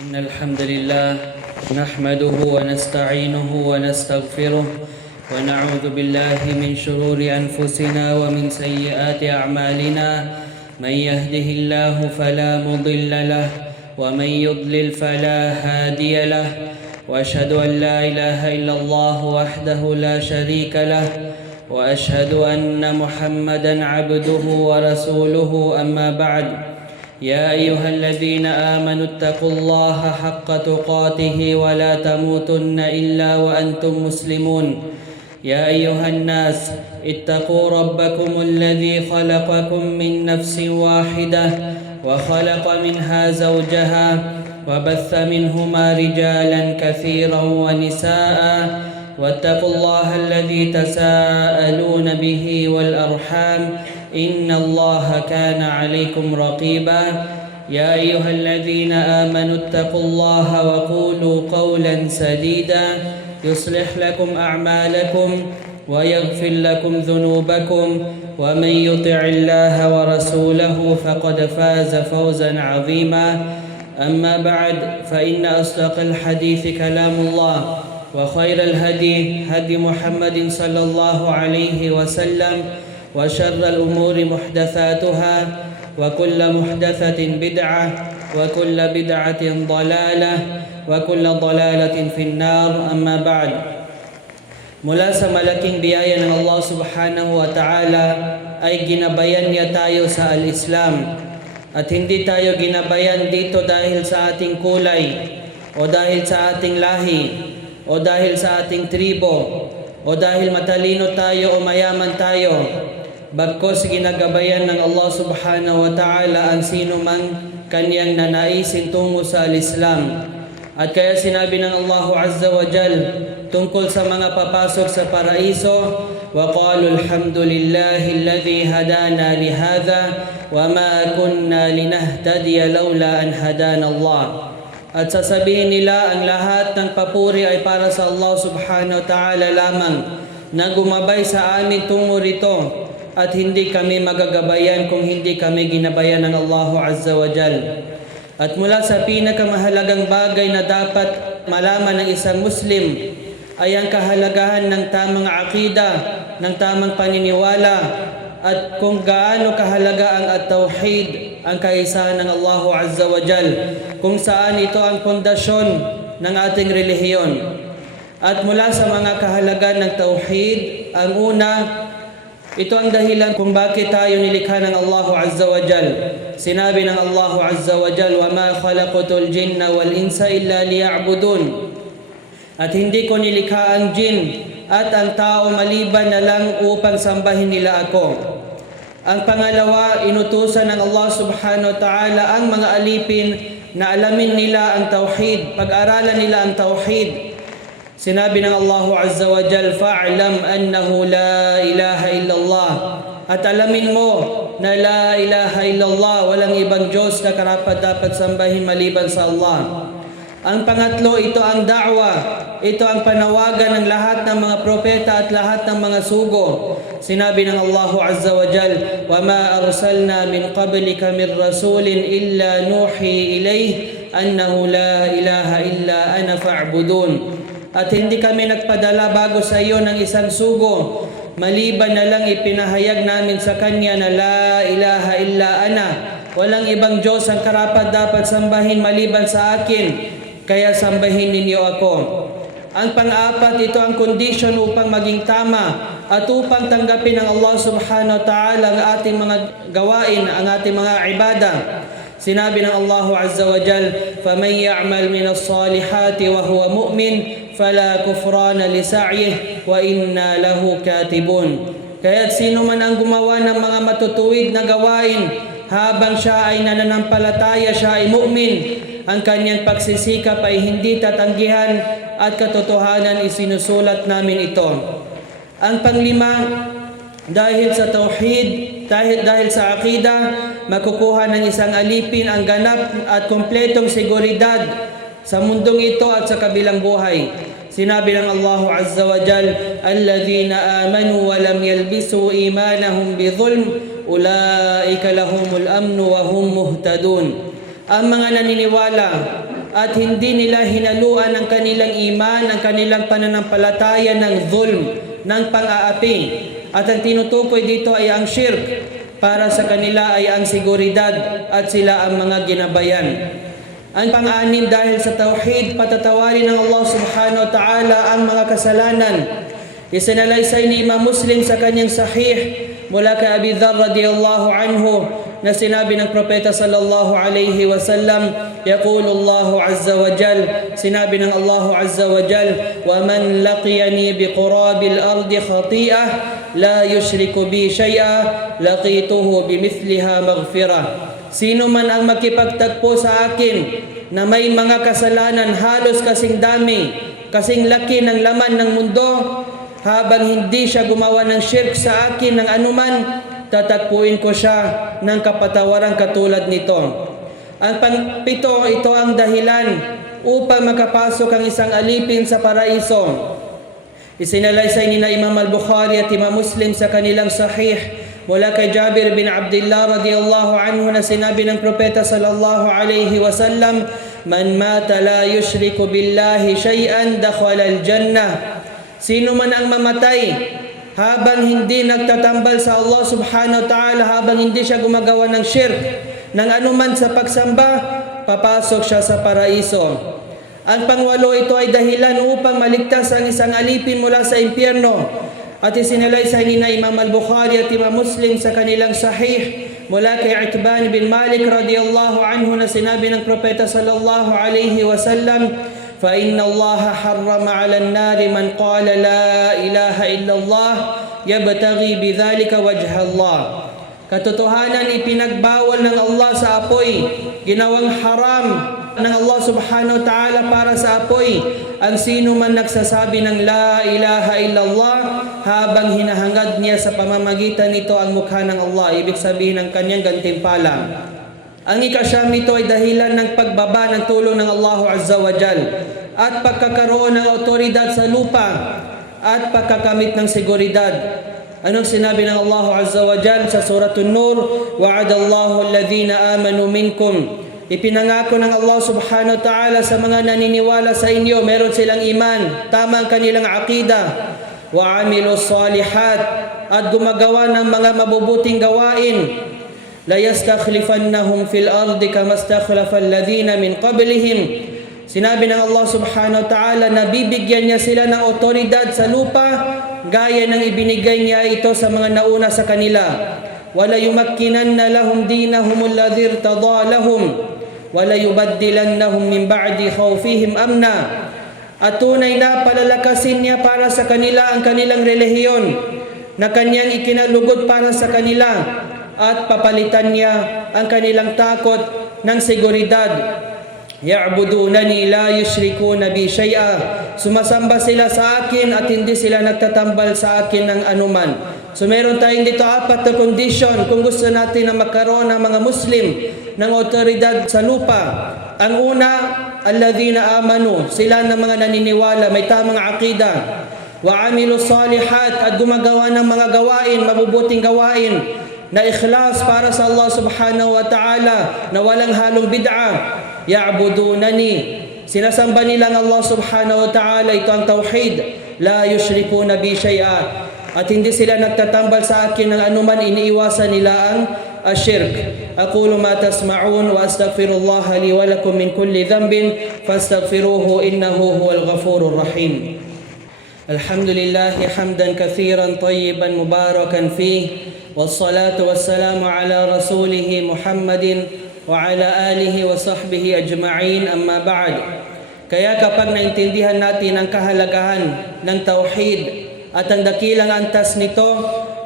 إن الحمد لله نحمده ونستعينه ونستغفره ونعوذ بالله من شرور أنفسنا ومن سيئات أعمالنا. من يهده الله فلا مضل له ومن يضلل فلا هادي له، وأشهد أن لا إله إلا الله وحده لا شريك له، وأشهد أن محمدا عبده ورسوله. أما بعد، يا أيها الذين آمنوا اتقوا الله حق تقاته ولا تموتن إلا وأنتم مسلمون. يا أيها الناس اتقوا ربكم الذي خلقكم من نفس واحدة وخلق منها زوجها وبث منهما رجالا كثيرا ونساء، واتقوا الله الذي تساءلون به والأرحام إن الله كان عليكم رقيبا. يا أيها الذين آمنوا اتقوا الله وقولوا قولا سديدا يصلح لكم أعمالكم ويغفر لكم ذنوبكم، ومن يطع الله ورسوله فقد فاز فوزا عظيما. أما بعد، فإن أصدق الحديث كلام الله، وخير الهدي هدي محمد صلى الله عليه وسلم، وشر الأمور محدثاتها، وكل محدثة بدعة، وكل بدعة ضلالة، وكل ضلالة في النار. أما بعد، mula sa malaking biyaya ng Allah subhanahu wa ta'ala ay ginabayan niya tayo sa al-Islam. At hindi tayo ginabayan dito dahil sa ating kulay, o dahil sa ating lahi, o dahil sa ating tribo, o dahil matalino tayo o mayaman tayo. Bagkus ginagabayan ng Allah subhanahu wa ta'ala ang sino man kanyang nanaisin tungo sa al-Islam. At kaya sinabi ng Allah azza wa jal tungkol sa mga papasok sa paraiso, وَقَالُوا الْحَمْدُ لِلَّهِ الَّذِي هَدَانَا لِهَذَا وَمَا كُنَّا لِنَهْتَدِيَ لَوْلَا أَنْ هَدَانَا اللَّهُ. At sasabihin nila ang lahat ng papuri ay para sa Allah subhanahu wa ta'ala lamang na gumabay sa amin tungo rito, at hindi kami magagabayan kung hindi kami ginabayan ng Allah azza wa jal. At mula sa pinakamahalagang bagay na dapat malaman ng isang Muslim ay ang kahalagahan ng tamang aqida, ng tamang paniniwala, at kung gaano kahalaga ang at-tauhid, ang kaisahan ng Allah azza wa jal, kung saan ito ang pundasyon ng ating relihiyon. At mula sa mga kahalagan ng tauhid, ang una, ito ang dahilan kung bakit tayo nilikha ng Allah azza wa jal. Sinabi ng Allah azza wa jal, وَمَا خَلَقْتُ الْجِنَّ وَالْإِنسَ إِلَّا لِيَعْبُدُونَ. At hindi ko nilikha ang jin at ang tao maliban na lang upang sambahin nila ako. Ang pangalawa, inutusan ng Allah subhanahu wa ta'ala ang mga alipin na alamin nila ang tauhid, pag-aralan nila ang tauhid. Sinabi ng Allah azza wa jal, fa'lam annahu la ilaha illallah. At alamin mo na la ilaha illallah, walang ibang Diyos na karapat-dapat sambahin maliban sa Allah. Ang pangatlo, ito ang da'wa. Ito ang panawagan ng lahat ng mga propeta at lahat ng mga sugo. Sinabi ng Allah azza wa jal, وَمَا أَرْسَلْنَا مِنْ قَبْلِكَ مِنْ رَسُولٍ إِلَّا نُوحِي إِلَيْهِ أَنَّهُ لَا إِلَهَ إِلَّا أَنَا فَاعْبُدُونَ. At hindi kami nagpadala bago sa iyo ng isang sugo, maliban na lang ipinahayag namin sa kanya na la ilaha illa ana, walang ibang Diyos ang karapat dapat sambahin maliban sa akin, kaya sambahin ninyo ako. Ang pang-apat, ito ang kondisyon upang maging tama at upang tanggapin ng Allah subhanahu wa ta'ala ang ating mga gawain, ang ating mga ibada. Sinabi ng Allah azza wa jal, فَمَنْ يَعْمَلْ مِنَ الصَّالِحَاتِ وَهُوَ مُؤْمِنٌ فَلَا كُفْرَانَ لِسَعْيِهِ وَإِنَّا لَهُ كَاتِبُونَ. Kaya't sino man ang gumawa ng mga matutuwid na gawain habang siya ay nananampalataya, siya ay mu'min, ang kanyang pagsisikap ay hindi tatanggihan at katotohanan isinusulat namin ito. Ang panglima, dahil sa tauhid, dahil sa aqida, makukuha ng isang alipin ang ganap at kumpletong seguridad sa mundong ito at sa kabilang buhay. Sinabi ng Allah azza wa jal, "Alladhina amanu wa lam yalbisu imanahum bidhulm, ulaika lahumul amnu wa hum muhtadun." Ang mga naniniwala at hindi nila hinaluan ang kanilang iman, ang kanilang pananampalataya ng dhulm, ng pang-aapi. At ang tinutukoy dito ay ang shirk. Para sa kanila ay ang seguridad at sila ang mga ginabayan. Ang pang-anim, dahil sa tauhid, patatawarin ng Allah subhanahu wa ta'ala ang mga kasalanan. Isinalaysay ni Imam Muslim sa kanyang sahih mula kay Abi Dharr radiyallahu anhu na sinabi ng Propeta sallallahu alayhi wa sallam, yaqulu Allahu azza wa jal, sinabi ng Allahu azza wa jal, wa man laqiyani biqurabil ardi khati'ah la yushriku bi shay'a laqituhu bimithliha maghfirah. Sino man ang makipagtagpo sa akin na may mga kasalanan halos kasing dami, kasing laki ng laman ng mundo, habang hindi siya gumawa ng shirk sa akin ng anuman, tatagpuin ko siya ng kapatawaran katulad nito. Ang pang-pito, ito ang dahilan upang makapasok ang isang alipin sa paraiso. Isinalaysay ni na Imam al-Bukhari at Imam Muslim sa kanilang sahih mula kay Jabir bin Abdullah radiyallahu anhu na sinabi ng Propeta sallallahu alayhi wa sallam, man mata la yushriku billahi shay'an dakhala al-jannah. Sino man ang mamatay habang hindi nagtatambal sa Allah subhanahu wa ta'ala, habang hindi siya gumagawa ng shirk, ng anuman sa pagsamba, papasok siya sa paraiso. Ang pangwalo, ito ay dahilan upang maligtas ang isang alipin mula sa impyerno. At isinalaysay ni na Imam al-Bukhari at Imam Muslim sa kanilang sahih mula kay Itban bin Malik radiyallahu anhu na sinabi ng Propeta sallallahu alayhi wa sallam, فإن الله حرم على النار من قال لا إله إلا الله يبتغي بذلك وجه الله. Katotohanan, ipinagbawal ng Allah sa apoy, ginawang haram ng Allah subhanahu wa ta'ala para sa apoy ang sino man nagsasabi ng la ilaha illallah habang hinahangad niya sa pamamagitan nito ang mukha ng Allah, ibig sabihin ng kanyang gantimpala. Ang ikasyam, ito ay dahilan ng pagbaba ng tulong ng Allah Azza wa Jal at pagkakaroon ng autoridad sa lupa at pagkakamit ng seguridad. Anong sinabi ng Allah Azza wa Jal sa Suratul Nur? Wa'adallahu alladhina amanu minkum. Ipinangako ng Allah subhanahu wa ta'ala sa mga naniniwala sa inyo, meron silang iman, tama ang kanilang aqida, wa amilus salihat, at gumagawa ng mga mabubuting gawain. La yastakhlifannahum fil ardi kama stakhlafa alladhina min qablihim. Sinabi ng Allah subhanahu wa ta'ala na bibigyan niya sila ng otoridad sa lupa gaya ng ibinigay niya ito sa mga nauna sa kanila. Wala yumakkinanna lahum dinahum alladhi irtada lahum wala yubaddilannahum min ba'di khawfihim amna. At tunay na palalakasin niya para sa kanila ang kanilang relihiyon na kanyang ikinalugod para sa kanila, at papalitan niya ang kanilang takot ng seguridad. Ya'budunani la yushrikuna bi shay'a. Sumasamba sila sa akin at hindi sila nagtatambal sa akin ng anuman. So meron tayong dito 4 na condition kung gusto natin na magkaroon ng mga Muslim ng otoridad sa lupa. Ang una, alladhina amanu, sila na mga naniniwala, may tamang aqida. Wa amilu salihat, at gumagawa ng mga gawain, mabubuting gawain na ikhlas para sa Allah subhanahu wa ta'ala, na walang halong bid'a. Ya'budunani, sinasamba nila ng Allah subhanahu wa ta'ala, ito ang tauhid, la yushrikuna bi shay'a, at hindi sila nagtatambal sa akin ng anuman, iniiwasan nila ang ashirk. Aqulu ma tasma'un wa astaghfirullah li wa lakum min kulli dhanbin fastaghfiruhu innahu huwal ghafurur rahim. Alhamdulillah hamdan kathiran tayyiban mubarakan fihi, wassalatu wassalamu ala rasulihi Muhammadin wa ala alihi wa sahbihi ajma'in, amma ba'd. Kaya kapag naintindihan natin ang kahalagahan ng tauhid at ang dakilang antas nito,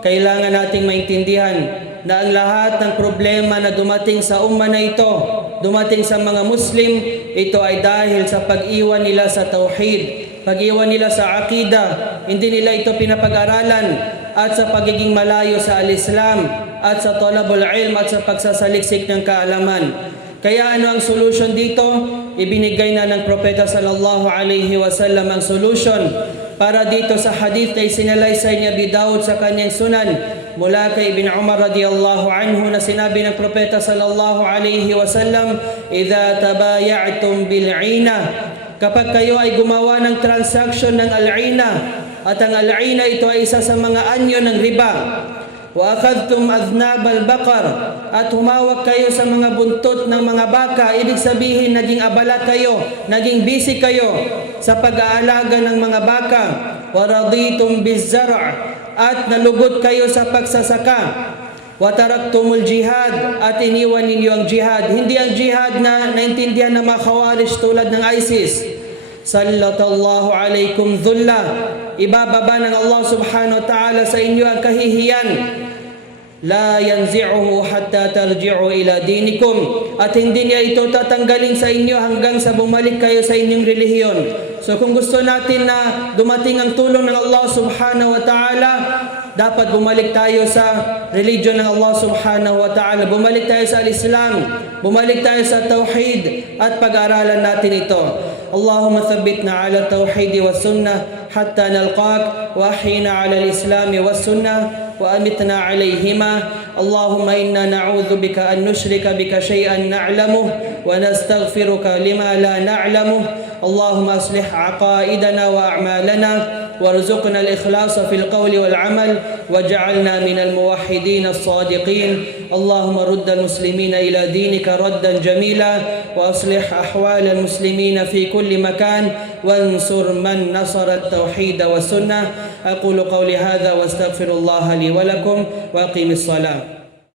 kailangan nating maintindihan na ang lahat ng problema na dumating sa umma na ito, dumating sa mga Muslim, ito ay dahil sa pag-iwan nila sa tauhid, pag-iwan nila sa aqida, hindi nila ito pinapag-aralan, at sa pagiging malayo sa al-Islam, at sa talabul ilm, at sa pagsasaliksik ng kaalaman. Kaya ano ang solution dito? Ibinigay na ng Propeta sallallahu alaihi wasallam ang solution para dito sa hadith na isinalaysay ni Abi Dawud sa kanyang sunan mula kay Ibn Umar radiyallahu anhu na sinabi ng propeta sallallahu alaihi wasallam, idza tabaya'tum bil'ina, kapag kayo ay gumawa ng transaction ng al-'ina, at ang al-'ina ito ay isa sa mga anyo ng riba, wa akhadtum adnab al-baqar, at humawak kayo sa mga buntot ng mga baka, ibig sabihin naging abala kayo, naging busy kayo sa pag-aalaga ng mga baka, wa raditum biz-zar', at nalugod kayo sa pagsasaka, wa taraktumul jihad, at iniwan ninyo ang jihad, hindi ang jihad na naintindihan ng mga khawarij tulad ng ISIS. Sallatallahu alaykum dhulla, ibababa ng Allah subhanahu wa ta'ala sa inyo ang kahihiyan, la yanzi'uhu hatta tarji'u ila dinikum, at hindi niya ito tatanggalin sa inyo hanggang sa bumalik kayo sa inyong relihiyon. So kung gusto natin na dumating ang tulong ng Allah subhanahu wa ta'ala, dapat bumalik tayo sa religion ng Allah subhanahu wa ta'ala, bumalik tayo sa Islam, bumalik tayo sa Tauhid, at pag-aralan natin ito. Allahumma thabbitna ala tauhid wa sunnah hatta nalqak, wa ahyina ala al-islam wa sunnah, wa amitna alayhima. Allahumma inna na'udhu bika an nushrika bika shay'an na'lamuh, wa nastaghfiruka lima la na'lamuh. Allahumma aslih aqaidana wa a'malana, وارزقنا الإخلاص في القول والعمل، واجعلنا من الموحدين الصادقين. اللهم رد المسلمين إلى دينك ردا جميلا، وأصلح أحوال المسلمين في كل مكان، وانصر من نصر التوحيد والسنة. أقول قولي هذا واستغفر الله لي ولكم، وأقيم الصلاة.